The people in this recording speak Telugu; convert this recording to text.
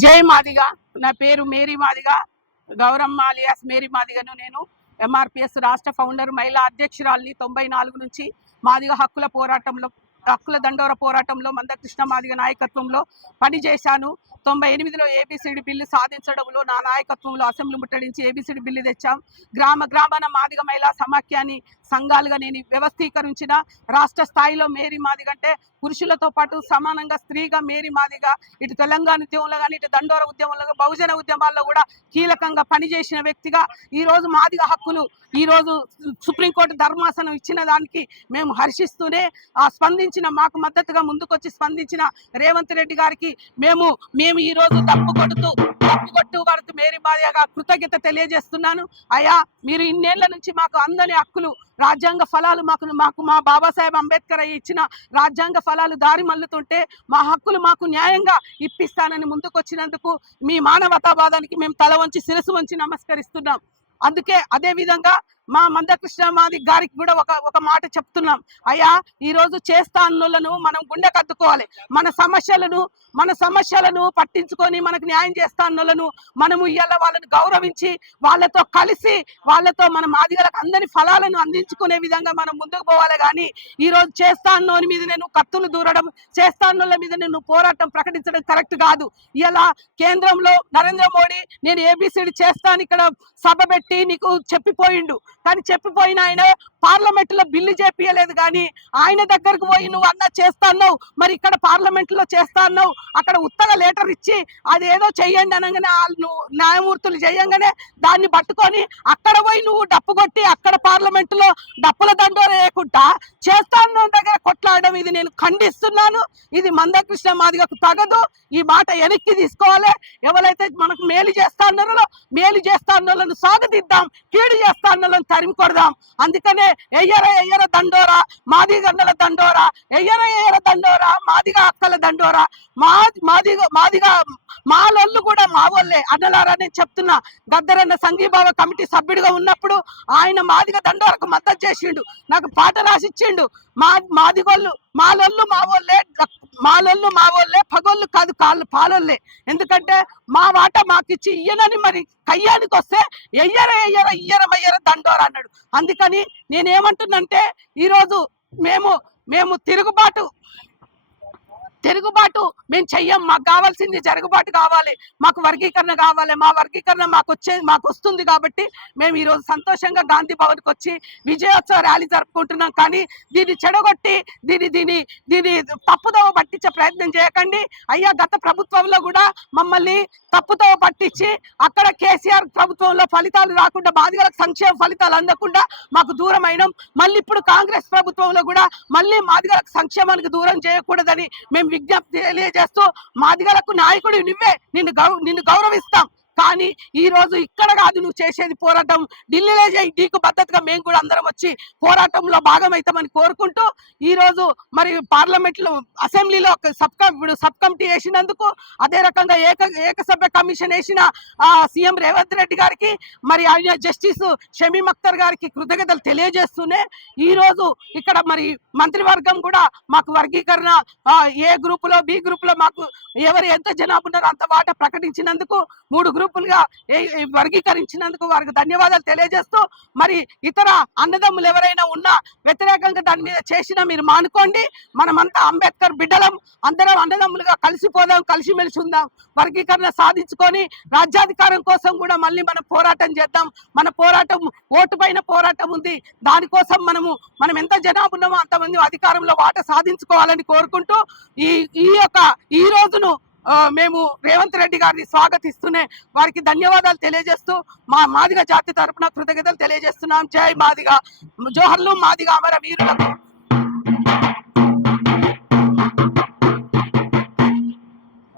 జై మాదిగా. నా పేరు Mary Madiga. Gouramma alias Mary మాదిగను నేను. ఎంఆర్పిఎస్ రాష్ట్ర ఫౌండర్ మహిళా అధ్యక్షురాలిని తొంభై నాలుగు నుంచి మాదిగ హక్కుల పోరాటంలో హక్కుల దండోర పోరాటంలో మందకృష్ణ మాదిగ నాయకత్వంలో పనిచేశాను. తొంభై ఎనిమిదిలో ఏబిసిడి బిల్లు సాధించడంలో నా నాయకత్వంలో అసెంబ్లీ ముట్టడించి ఏబిసిడి బిల్లు తెచ్చాం. గ్రామ గ్రామాన మాదిగ మహిళా సమాఖ్యాన్ని సంఘాలుగా నేను వ్యవస్థీకరించిన రాష్ట్ర స్థాయిలో మేరీ మాదిగ అంటే పురుషులతో పాటు సమానంగా స్త్రీగా మేరీ మాదిగా ఇటు తెలంగాణ ఉద్యమంలో కానీ ఇటు దండోర ఉద్యమంలో కానీ, బహుజన ఉద్యమాల్లో కూడా కీలకంగా పనిచేసిన వ్యక్తిగా ఈ రోజు మాదిగ హక్కులు ఈ రోజు సుప్రీంకోర్టు ధర్మాసనం ఇచ్చిన దానికి మేము హర్షిస్తూనే ఆ స్పందించిన మాకు మద్దతుగా ముందుకొచ్చి స్పందించిన రేవంత్ రెడ్డి గారికి మేము మేము ఈ రోజు తప్పు కొడుతూ తప్పు కొట్టు కొడుతూ మేరీ భార్యగా కృతజ్ఞత తెలియజేస్తున్నాను. అయ్యా మీరు ఇన్నేళ్ళ నుంచి మాకు అందని హక్కులు రాజ్యాంగ ఫలాలు మాకు మాకు మా బాబాసాహెబ్ అంబేద్కర్ ఇచ్చిన రాజ్యాంగ ఫలాలు దారి మల్లుతుంటే మా హక్కులు మాకు న్యాయంగా ఇప్పిస్తానని ముందుకొచ్చినందుకు మీ మానవతావాదానికి మేము తల వంచి శిరసు వంచి నమస్కరిస్తున్నాం. అందుకే అదే విధంగా మా మందకృష్ణ మాది గారికి కూడా ఒక ఒక మాట చెప్తున్నాం. అయ్యా ఈ రోజు చేస్తా మనం గుండె కత్తుకోవాలి. మన సమస్యలను మన సమస్యలను పట్టించుకొని మనకు న్యాయం చేస్తా మనము ఇవాళ వాళ్ళని గౌరవించి వాళ్ళతో కలిసి వాళ్ళతో మన మాదిగలకు అందరి ఫలాలను అందించుకునే విధంగా మనం ముందుకు పోవాలి. కానీ ఈ రోజు మీద నేను కత్తులు దూరడం చేస్తా మీద నేను పోరాటం ప్రకటించడం కరెక్ట్ కాదు. ఇలా కేంద్రంలో నరేంద్ర మోడీ నేను ఏబిసిడి చేస్తాను ఇక్కడ సభ పెట్టి నీకు చెప్పిపోయిండు. కానీ చెప్పిపోయిన ఆయన పార్లమెంట్లో బిల్లు చేపియలేదు కానీ ఆయన దగ్గరకు పోయి నువ్వు అన్న చేస్తా మరి ఇక్కడ పార్లమెంట్లో చేస్తా అక్కడ ఉత్తర లెటర్ ఇచ్చి అది ఏదో చెయ్యండి అనగానే వాళ్ళు నువ్వు న్యాయమూర్తులు చేయంగానే దాన్ని పట్టుకొని అక్కడ పోయి నువ్వు డప్పు కొట్టి అక్కడ పార్లమెంట్లో డప్పుల దండోర వేయకుండా చేస్తాను దగ్గర కొట్లాడడం ఇది నేను ఖండిస్తున్నాను. ఇది మందకృష్ణ మాదిగకు తగదు. ఈ మాట వెనక్కి తీసుకోవాలి. ఎవరైతే మనకు మేలు చేస్తాన్నారో మేలు చేస్తాన్నోళ్ళను సాగదిద్దాం. కీడు చేస్తా తరిమి కొడదాం. అందుకనే ఎయ్యర ఎయ్యర దండోరా మాది గండల దండోరా ఎయ్యర ఎయ్యర దండోరా మాదిగా అక్కల దండోరా మా మాదిగా మాదిగా మాలోళ్ళు కూడా మా వాళ్ళే అన్నలారా నేను చెప్తున్నా గద్దరన్న సంఘీభావ కమిటీ సభ్యుడిగా ఉన్నప్పుడు ఆయన మాదిగ దండోరకు మద్దతు చేసిండు. నాకు పాట రాసిచ్చిండు. మా మాదిగోళ్ళు లొల్లు మా వాళ్ళే మాలోళ్ళు మా వాళ్ళే పగోళ్ళు కాదు కాళ్ళు పాలోళ్ళే. ఎందుకంటే మా వాట మాకిచ్చి ఇయ్యనని మరి కయ్యానికి వస్తే ఎయ్యర ఎయ్యర ఇయ్యర అయ్యర దండోర అన్నాడు. అందుకని నేనేమంటున్నంటే ఈరోజు మేము మేము తిరుగుబాటు తిరుగుబాటు మేము చెయ్యం మాకు కావాల్సింది జరుగుబాటు కావాలి మాకు వర్గీకరణ కావాలి మా వర్గీకరణ మాకు వచ్చే మాకు వస్తుంది కాబట్టి మేము ఈరోజు సంతోషంగా గాంధీ భవన్కి వచ్చి విజయోత్సవ ర్యాలీ జరుపుకుంటున్నాం. కానీ దీన్ని చెడగొట్టి దీని దీని దీని తప్పుదోవ పట్టించే ప్రయత్నం చేయకండి. అయ్యా గత ప్రభుత్వంలో కూడా మమ్మల్ని తప్పుదోవ పట్టించి అక్కడ కేసీఆర్ ప్రభుత్వంలో ఫలితాలు రాకుండా బాధితులకు సంక్షేమ ఫలితాలు అందకుండా మాకు దూరం అయినాం మళ్ళీ ఇప్పుడు కాంగ్రెస్ ప్రభుత్వంలో కూడా మళ్ళీ మాదిగలకు సంక్షేమానికి దూరం చేయకూడదని మేము విజ్ఞప్తి తెలియజేస్తూ మాదిగలకు నాయకుడు నువ్వే నిన్ను గౌ నిన్ను గౌరవిస్తాం. కానీ ఈ రోజు ఇక్కడ కాదు నువ్వు చేసేది పోరాటం. ఢిల్లీలో చేయి నీకు మద్దతుగా మేము కూడా అందరం వచ్చి పోరాటంలో భాగమవుతామని కోరుకుంటూ ఈ రోజు మరి పార్లమెంట్లో అసెంబ్లీలో సబ్ ఇప్పుడు సబ్ కమిటీ వేసినందుకు అదే రకంగా ఏక ఏకసభ్య కమిషన్ వేసిన సీఎం రేవంత్ రెడ్డి గారికి మరి ఆయన జస్టిస్ షమీమ్ అఖ్తర్ గారికి కృతజ్ఞతలు తెలియజేస్తూనే ఈ రోజు ఇక్కడ మరి మంత్రివర్గం కూడా మాకు వర్గీకరణ ఏ గ్రూపులో బి గ్రూపులో మాకు ఎవరు ఎంత జనాభా ఉన్నారో అంత వాటా ప్రకటించినందుకు మూడు గ్రూపులుగా వర్గీకరించినందుకు వారికి ధన్యవాదాలు తెలియజేస్తూ మరి ఇతర అన్నదమ్ములు ఎవరైనా ఉన్నా వ్యతిరేకంగా దాని మీద చేసినా మీరు మానుకోండి. మనమంతా అంబేద్కర్ బిడ్డలం. అందరం అన్నదమ్ములుగా కలిసిపోదాం కలిసిమెలిసి ఉందాం వర్గీకరణ సాధించుకొని రాజ్యాధికారం కోసం కూడా మళ్ళీ మనం పోరాటం చేద్దాం. మన పోరాటం ఓటు పైన పోరాటం ఉంది. దానికోసం మనము మనం ఎంత జనాభా ఉన్నామో అంతమంది అధికారంలో వాట సాధించుకోవాలని కోరుకుంటూ ఈ ఈ యొక్క ఈ రోజును మేము రేవంత్ రెడ్డి గారిని స్వాగతిస్తూనే వారికి ధన్యవాదాలు తెలియజేస్తూ మా మాదిగ జాతి తరపున కృతజ్ఞతలు తెలియజేస్తున్నాం. జై మాదిగ. జోహర్లు మాదిగ అమర వీరులకు